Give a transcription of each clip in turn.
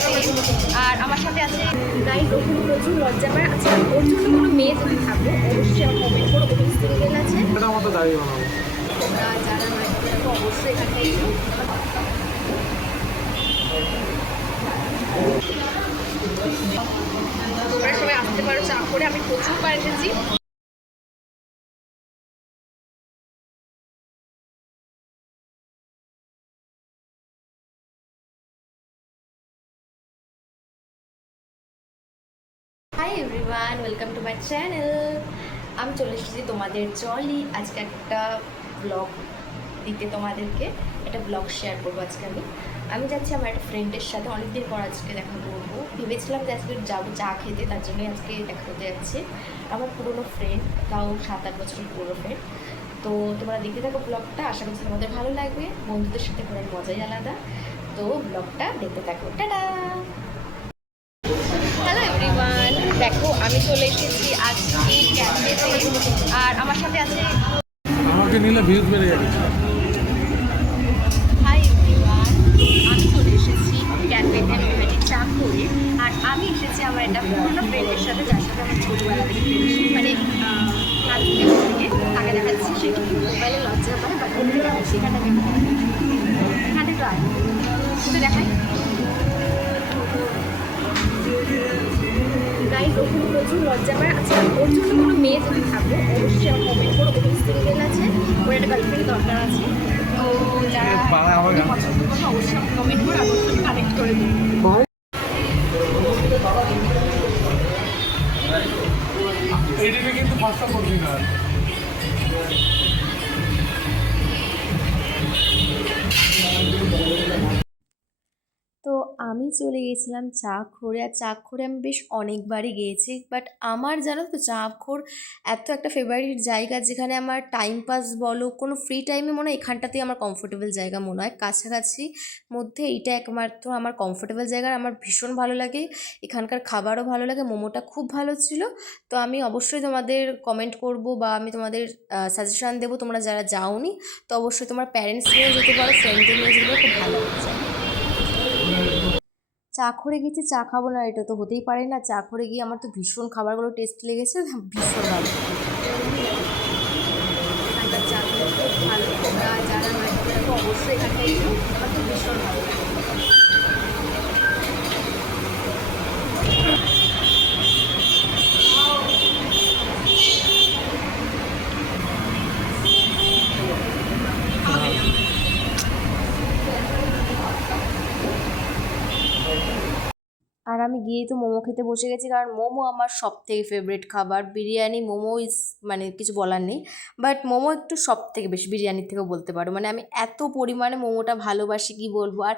ক্যাফেতে। আর আমার সাথে আছে গাইজ, ওখানে প্রচুর লজ্জা পায়। আচ্ছা, ওর জন্য কোনো মেয়ে যদি থাকো অবশ্যই আমার কমেন্ট করো। ওখানে সিঙ্গেল আছে, যারা নয় তাদেরকে অবশ্যই এখানটাই। তোমরা সবাই আসতে পারো চা করে, আমি প্রচুরবার এসেছি। Hi everyone, welcome to my channel. আমি চলে এসেছি তোমাদের জলই আজকে একটা ব্লগ দিতে, তোমাদেরকে একটা ব্লগ শেয়ার করবো। আজকে আমি যাচ্ছি আমার একটা ফ্রেন্ডের সাথে, অনেকদিন পর আজকে দেখা করবো। ভেবেছিলাম যে আজকে যাবো চা খেতে, তার জন্যই আজকে দেখা করতে যাচ্ছি। আমার পুরোনো ফ্রেন্ড, তাও 7-8 বছরের পুরোনো ফ্রেন্ড। তো তোমরা দেখতে থাকো ব্লগটা, আশা করছি তোমাদের ভালো লাগবে। বন্ধুদের সাথে ঘোরার মজাই আলাদা। তো ব্লগটা দেখতে থাকো, টাটা। হ্যালো এভরিওয়ান, দেখো আমি চলে এসেছি আজকে ক্যাফেতে। আর আমার সাথে আছে আমাকে নিলে ভিউজ বেড়ে যাবে। হাই এভরিওয়ান, আমি চলে এসেছি ক্যাফেতে ওখানে চা করে। আর আমি এসেছি আমার একটা পুরোনো ফ্রেন্ডের সাথে, যার সাথে আমার ছোটোবেলা থেকে ফ্রেন্ডশিপ, মানে ক্লাস থেকে আগে দেখাচ্ছি। সে কিন্তু মোবাইলে লজ্জা পায়, বাট সেখানে এখানে তো আগে শুধু দেখাই। গাইজ, ওখানে প্রচুর লজ্জা পায়। আচ্ছা, ওর জন্য কোনো মেয়ে যদি থাকো অবশ্যই আমার কমেন্ট করো। ওখানে সিঙ্গেল আছে, ওর একটা গার্লফ্রেন্ড দরকার আছে। তো যারা পছন্দ করো অবশ্যই আমাকে কমেন্ট করো, অবশ্যই কানেক্ট করে দেবো। এইদিকে কিন্তু ফার্স্টটা করবি না। তো আমি চলে গিয়েছিলাম চাখোরে। আর চাখোরে আমি বেশ অনেকবারই গিয়েছি, বাট আমার জানো তো চাখোর এত একটা ফেভারিট জায়গা, যেখানে আমার টাইম পাস বলো, কোনো ফ্রি টাইমে মনে হয় এখানটাতেই আমার কমফোর্টেবল জায়গা মনে হয়। কাছাকাছি মধ্যে এইটা একমাত্র আমার কমফোর্টেবল জায়গা। আমার ভীষণ ভালো লাগে, এখানকার খাবারও ভালো লাগে, মোমোটা খুব ভালো ছিল। তো আমি অবশ্যই তোমাদের কমেন্ট করব, বা আমি তোমাদের সাজেশান দেবো। তোমরা যারা যাওনি তো অবশ্যই তোমার প্যারেন্টস নিয়ে যেতে পারো, ফ্রেন্ডদের নিয়ে যেতে পারো, খুব ভালো লাগছে। চাখড়ে গেছি, চা খাবো না এটা তো হতেই পারে না। চাখড়ে গিয়ে আমার তো ভীষণ খাবারগুলো টেস্ট লেগেছে, ভীষণ ভালো। এখানকার চাগুলো খুব ভালো, তোমরা যারা নয় তাদেরকে অবশ্যই এখানটাই এসো, আমার তো ভীষণ ভালো লাগে। আর আমি গিয়েই তো মোমো খেতে বসে গেছি, কারণ মোমো আমার সব থেকে ফেভারিট খাবার। বিরিয়ানি মোমো ইজ মানে কিছু বলার নেই, বাট মোমো একটু সব থেকে বেশি বিরিয়ানির থেকেও বলতে পারো। মানে আমি এত পরিমাণে মোমোটা ভালোবাসি কি বলবো। আর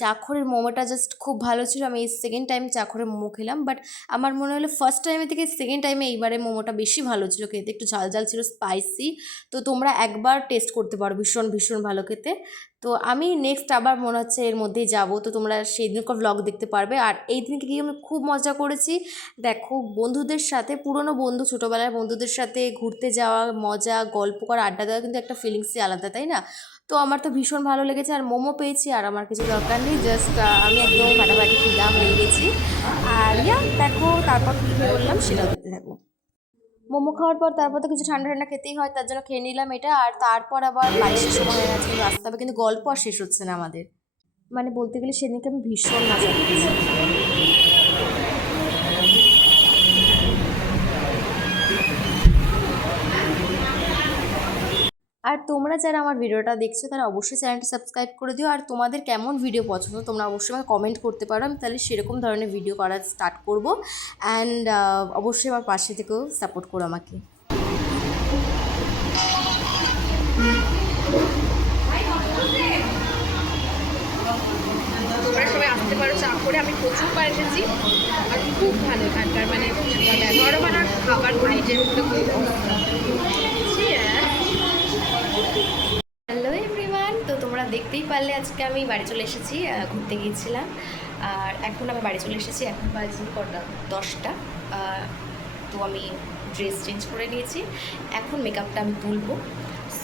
চাখরের মোমোটা জাস্ট খুব ভালো ছিল। আমি এই সেকেন্ড টাইম চাখরের মোমো খেলাম, বাট আমার মনে হলো ফার্স্ট টাইমে থেকে সেকেন্ড টাইমে এইবারে মোমোটা বেশি ভালো ছিল খেতে। একটু ঝাল ঝাল ছিল, স্পাইসি। তো তোমরা একবার টেস্ট করতে পারো, ভীষণ ভীষণ ভালো খেতে। তো আমি নেক্সট আবার মনে হচ্ছে এর মধ্যেই যাব, তো তোমরা সেই দিনকার ব্লগ দেখতে পারবে। আর এই দিনকে গিয়ে আমি খুব মজা করেছি। দেখো বন্ধুদের সাথে, পুরনো বন্ধু, ছোটোবেলার বন্ধুদের সাথে ঘুরতে যাওয়া, মজা গল্প করা, আড্ডা দেওয়া কিন্তু একটা ফিলিংসই আলাদা, তাই না? তো আমার তো ভীষণ ভালো লেগেছে। আর মোমো পেয়েছি, আর আমার কিছু দরকার নেই, জাস্ট আমি একদম ফাটাফাটি ফিদা হয়ে গেছি। আর দেখো তারপর কী বললাম সেটাও দেখতে থাকো। মোমো খাওয়ার পর তারপর তো কিছু ঠান্ডা ঠান্ডা খেতেই হয়, তার জন্য খেয়ে নিলাম এটা। আর তারপর আবার বাইশের সময় হয়ে গেছে, কিন্তু আসতে হবে, কিন্তু গল্প আর শেষ হচ্ছে না আমাদের। মানে বলতে গেলে সেদিনকে আমি ভীষণ মজা করেছি। আর তোমরা যারা আমার ভিডিওটা দেখছো তারা অবশ্যই চ্যানেলটা সাবস্ক্রাইব করে দিও। আর তোমাদের কেমন ভিডিও পছন্দ তোমরা অবশ্যই আমাকে কমেন্ট করতে পারো, আমি তাহলে সেরকম ধরনের ভিডিও করা স্টার্ট করব। অ্যান্ড অবশ্যই আমার পাশে থেকেও সাপোর্ট করো আমাকে। তোমরা সবাই আসতে পারো চা করে, আমি প্রচুরবার এসেছি। আর খুব ভালো এখানকার, মানে ব্যবহারও ভালো, আর খাবার আইটেমগুলো খুব। হ্যালো এভরিওয়ান, তো তোমরা দেখতেই পারলে আজকে আমি বাড়ি চলে এসেছি, ঘুরতে গিয়েছিলাম। আর এখন আমি বাড়ি চলে এসেছি, এখন বাজে কটা 10টা। তো আমি ড্রেস চেঞ্জ করে নিয়েছি, এখন মেকআপটা আমি তুলবো।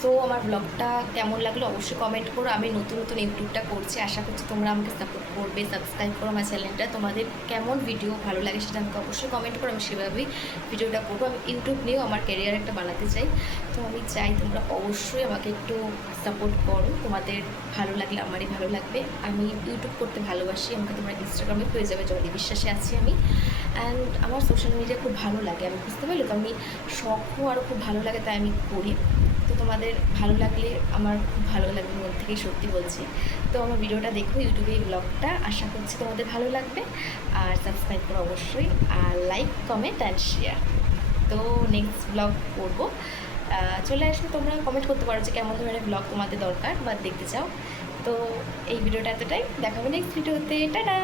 তো আমার ব্লগটা কেমন লাগলো অবশ্যই কমেন্ট করো। আমি নতুন নতুন ইউটিউবটা করছি, আশা করছি তোমরা আমাকে সাপোর্ট করবে, সাবস্ক্রাইব করো আমার চ্যানেলটা। তোমাদের কেমন ভিডিও ভালো লাগে সেটা আমাকে অবশ্যই কমেন্ট করো, আমি সেভাবেই ভিডিওটা করবো। আমি ইউটিউব নিয়েও আমার ক্যারিয়ার একটা বানাতে চাই, তো আমি চাই তোমরা অবশ্যই আমাকে একটু সাপোর্ট করো। তোমাদের ভালো লাগলে আমারই ভালো লাগবে। আমি ইউটিউব করতে ভালোবাসি, আমাকে তোমরা ইনস্টাগ্রামে পেয়ে যাবে, জলি বিশ্বাসে আছি আমি। অ্যান্ড আমার সোশ্যাল মিডিয়া খুব ভালো লাগে, আমি বুঝতে পারলে তো, আমি শখও আরও খুব ভালো লাগে, তাই আমি করি। তো তোমাদের ভালো লাগলে আমার খুব ভালো লাগবে, মন থেকেই সত্যি বলছি। তো আমার ভিডিওটা দেখো, ইউটিউবে এই ব্লগটা, আশা করছি তোমাদের ভালো লাগবে। আর সাবস্ক্রাইব করো অবশ্যই, আর লাইক কমেন্ট অ্যান্ড শেয়ার। তো নেক্সট ব্লগ করবো, চলে আসবে। তোমরা কমেন্ট করতে পারো যে কেমন ধরনের ব্লগ তোমাদের দরকার বা দেখতে চাও। তো এই ভিডিওটা এতটাই, দেখাবে নেক্সট ভিডিওতে, টাটা।